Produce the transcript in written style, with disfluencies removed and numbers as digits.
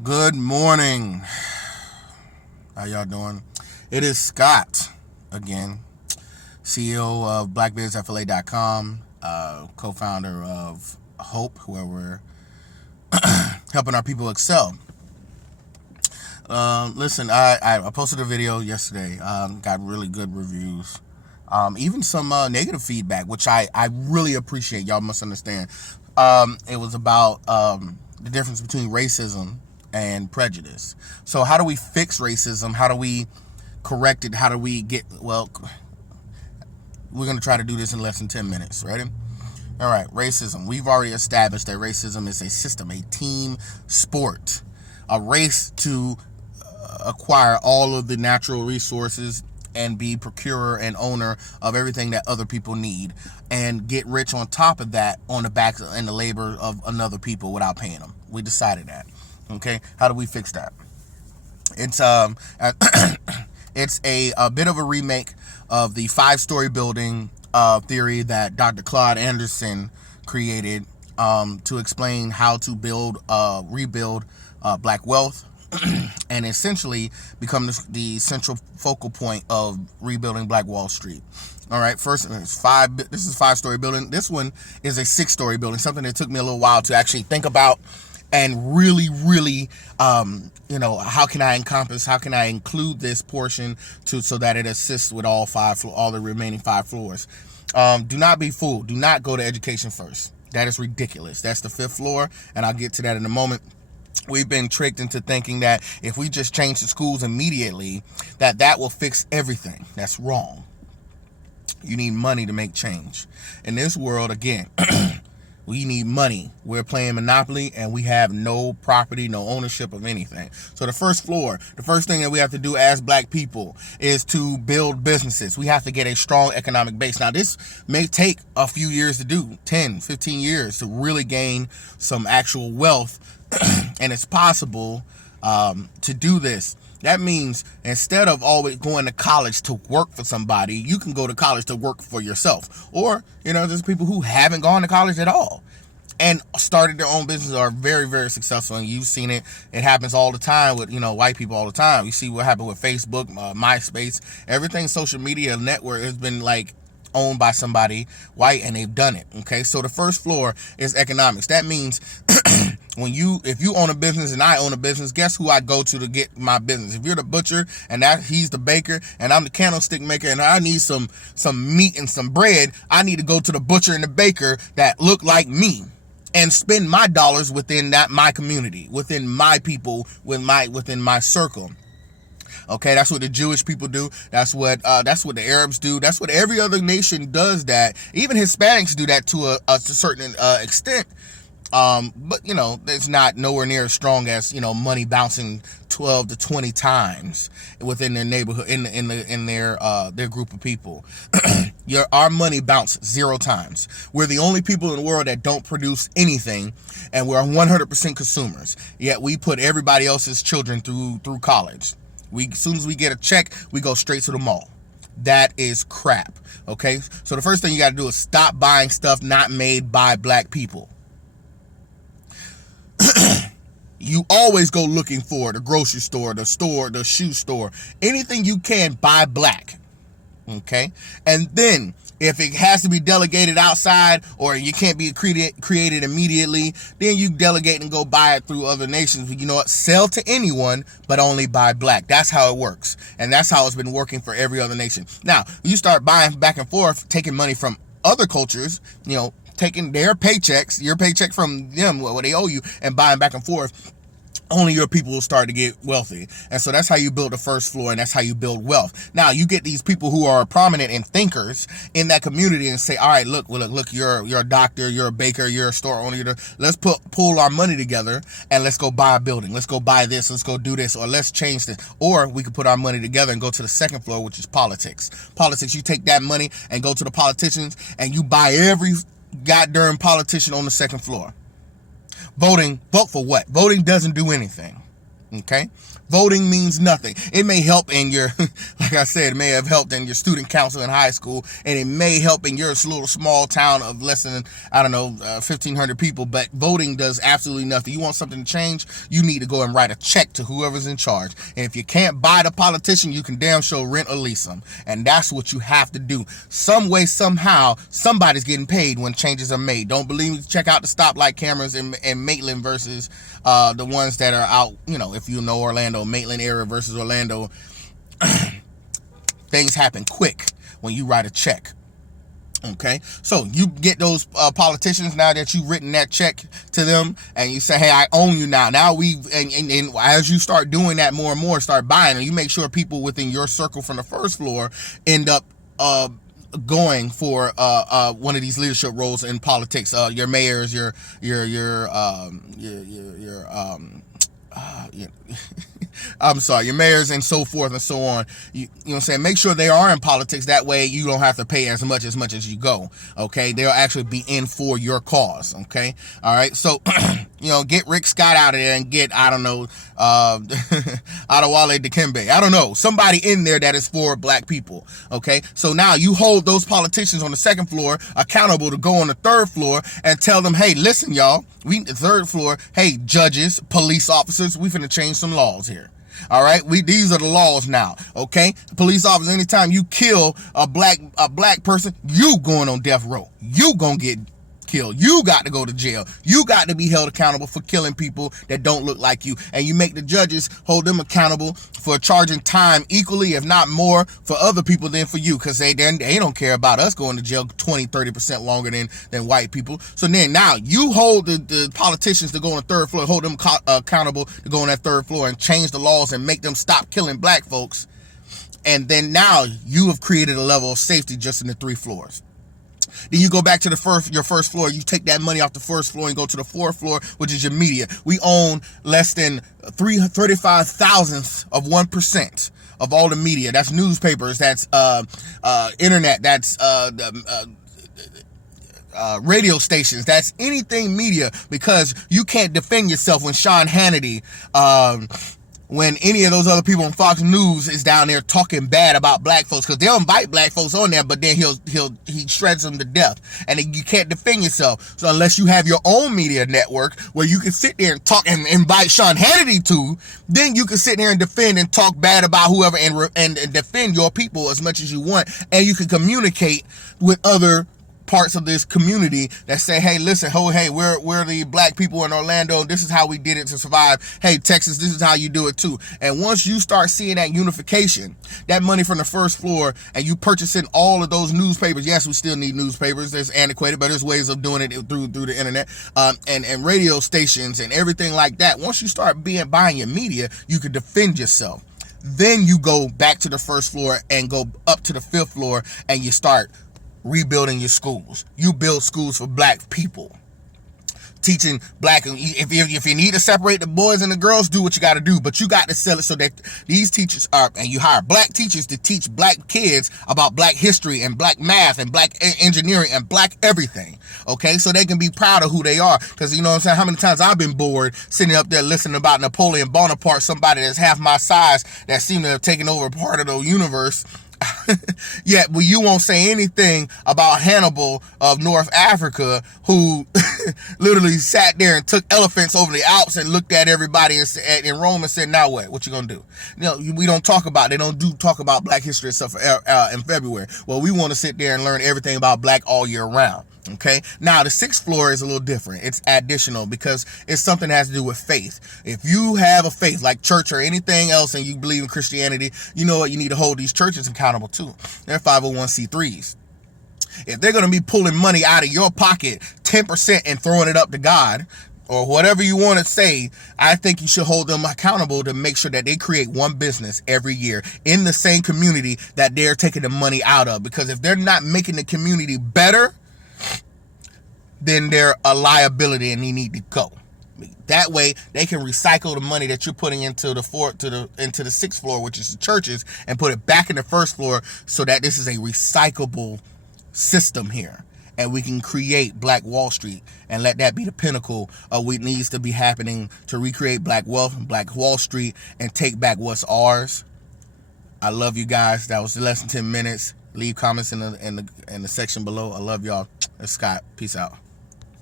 Good morning. How y'all doing? It is Scott again, CEO of blackbizfla.com, co-founder of Hope, where we're helping our people excel. Listen, I posted a video yesterday, got really good reviews, even some negative feedback, which I really appreciate. Y'all must understand. It was about the difference between racism and prejudice. So how do we fix racism? How do we correct it? How do we we're going to try to do this in less than 10 minutes. Ready? All right, racism. We've already established that racism is a system, a team sport, a race to acquire all of the natural resources and be procurer and owner of everything that other people need and get rich on top of that on the back and the labor of another people without paying them. We decided that. Okay, how do we fix that? It's it's a bit of a remake of the 5-story building theory that Dr. Claude Anderson created to explain how to rebuild black wealth and essentially become the central focal point of rebuilding Black Wall Street. All right, first, this is a 5-story building. This one is a 6-story building, something that took me a little while to actually think about and really, how can I include this portion so that it assists with all the remaining 5 floors. Do not be fooled. Do not go to education first. That is ridiculous. That's the 5th floor, and I'll get to that in a moment. We've been tricked into thinking that if we just change the schools immediately, that will fix everything. That's wrong. You need money to make change. In this world, again, we need money. We're playing Monopoly and we have no property, no ownership of anything. So the first thing that we have to do as black people is to build businesses. We have to get a strong economic base. Now, this may take a few years to do, 10, 15 years to really gain some actual wealth. And it's possible to do this. That means instead of always going to college to work for somebody, you can go to college to work for yourself. Or, there's people who haven't gone to college at all and started their own business, are very, very successful. And you've seen it. It happens all the time with, white people all the time. You see what happened with Facebook, MySpace, everything social media network has been owned by somebody white, and they've done it. Okay, so the first floor is economics. That means if you own a business and I own a business, guess who I go to get my business? If you're the butcher and he's the baker and I'm the candlestick maker and I need some meat and some bread, I need to go to the butcher and the baker that look like me and spend my dollars within my community, within my people, within my circle. Okay, that's what the Jewish people do. That's what the Arabs do. That's what every other nation does. That even Hispanics do that to a certain extent. But it's not nowhere near as strong as money bouncing 12 to 20 times within their neighborhood in their group of people. Our money bounced 0 times. We're the only people in the world that don't produce anything, and we're 100% consumers. Yet we put everybody else's children through college. As soon as we get a check, we go straight to the mall. That is crap. Okay, so the first thing you got to do is stop buying stuff not made by black people. You always go looking for the grocery store, the shoe store, anything you can buy black. Okay, and then if it has to be delegated outside or you can't be created immediately, then you delegate and go buy it through other nations. You know what? Sell to anyone, but only buy black. That's how it works, and that's how it's been working for every other nation. Now, you start buying back and forth, taking money from other cultures, taking their paychecks, your paycheck from them, what they owe you, and buying back and forth. Only your people will start to get wealthy. And so that's how you build the first floor, and that's how you build wealth. Now, you get these people who are prominent and thinkers in that community and say, all right, look, you're a doctor, you're a baker, you're a store owner. Let's pull our money together and let's go buy a building. Let's go buy this. Let's go do this, or let's change this. Or we could put our money together and go to the second floor, which is politics. Politics, you take that money and go to the politicians and you buy every goddamn politician on the second floor. Vote for what? Voting doesn't do anything. Okay, voting means nothing. It may help in your, like I said, it may have helped in your student council in high school, and it may help in your little small town of less than, I don't know, 1,500 people, but voting does absolutely nothing. You want something to change, you need to go and write a check to whoever's in charge. And if you can't buy the politician, you can damn sure rent or lease them. And that's what you have to do. Some way, somehow, somebody's getting paid when changes are made. Don't believe me? Check out the stoplight cameras in Maitland versus the ones that are out, if you know Orlando, Maitland area versus Orlando. Things happen quick when you write a check. Okay, so you get those politicians now that you've written that check to them, and you say, hey, I own you now. Now and as you start doing that more and more, start buying, and you make sure people within your circle from the first floor end up going for one of these leadership roles in politics. Your mayors, your I'm sorry, your mayors and so forth and so on. You know what I'm saying? Make sure they are in politics. That way you don't have to pay as much as you go. Okay, they'll actually be in for your cause. Okay, all right. So get Rick Scott out of there and get, I don't know, Adewale Dikembe. I don't know, somebody in there that is for black people. Okay, so now you hold those politicians on the second floor accountable to go on the third floor and tell them, hey, listen, y'all, the third floor, hey, judges, police officers, we finna change some laws here. All right, these are the laws now. Okay, police officers, anytime you kill a black person, you going on death row. You gonna get killed. You got to go to jail. You got to be held accountable for killing people that don't look like you. And you make the judges hold them accountable for charging time equally, if not more, for other people than for you, because they don't care about us going to jail 20-30% longer than white people. So then now you hold the politicians to go on the third floor, hold them accountable to go on that third floor and change the laws and make them stop killing black folks. And then now you have created a level of safety just in the 3 floors. Then you go back to your first floor. You take that money off the first floor and go to the 4th floor, which is your media. We own less than 35,000th of 1% of all the media. That's newspapers. That's internet. That's radio stations. That's anything media, because you can't defend yourself when Sean Hannity, when any of those other people on Fox News is down there talking bad about black folks, because they'll invite black folks on there, but then he shreds them to death, and you can't defend yourself. So unless you have your own media network where you can sit there and talk and invite Sean Hannity to, then you can sit there and defend and talk bad about whoever and defend your people as much as you want, and you can communicate with other parts of this community that say, hey, listen, hey, we're the black people in Orlando. This is how we did it to survive. Hey, Texas, this is how you do it too. And once you start seeing that unification, that money from the first floor, and you purchasing all of those newspapers. Yes, we still need newspapers. There's antiquated, but there's ways of doing it through the internet, and radio stations and everything like that. Once you start buying your media, you can defend yourself. Then you go back to the first floor and go up to the 5th floor, and you start rebuilding your schools. You build schools for black people, teaching black. If you need to separate the boys and the girls, do what you got to do, but you got to sell it so that these teachers and you hire black teachers to teach black kids about black history and black math and black engineering and black everything. Okay, so they can be proud of who they are, because you know what I'm saying, how many times I've been bored sitting up there listening about Napoleon Bonaparte, somebody that's half my size that seemed to have taken over part of the universe. Yeah, well, you won't say anything about Hannibal of North Africa, who literally sat there and took elephants over the Alps and looked at everybody in Rome and said, now what you gonna do? We don't talk about, they don't talk about black history and stuff in February. Well, we want to sit there and learn everything about black all year round. Okay, now the 6th floor is a little different. It's additional, because it's something that has to do with faith. If you have a faith like church or anything else, and you believe in Christianity, you know what? You need to hold these churches accountable too. They're 501c3s. If they're going to be pulling money out of your pocket, 10%, and throwing it up to God, or whatever you want to say, I think you should hold them accountable to make sure that they create one business every year in the same community that they're taking the money out of. Because if they're not making the community better, then they're a liability and they need to go. That way they can recycle the money that you're putting into the 6th floor, which is the churches, and put it back in the 1st floor, so that this is a recyclable system here. and we can create Black Wall Street and let that be the pinnacle of what needs to be happening to recreate Black wealth, Black Wall Street, and take back what's ours. I love you guys. That was less than 10 minutes. Leave comments in the section below. I love y'all. It's Scott. Peace out.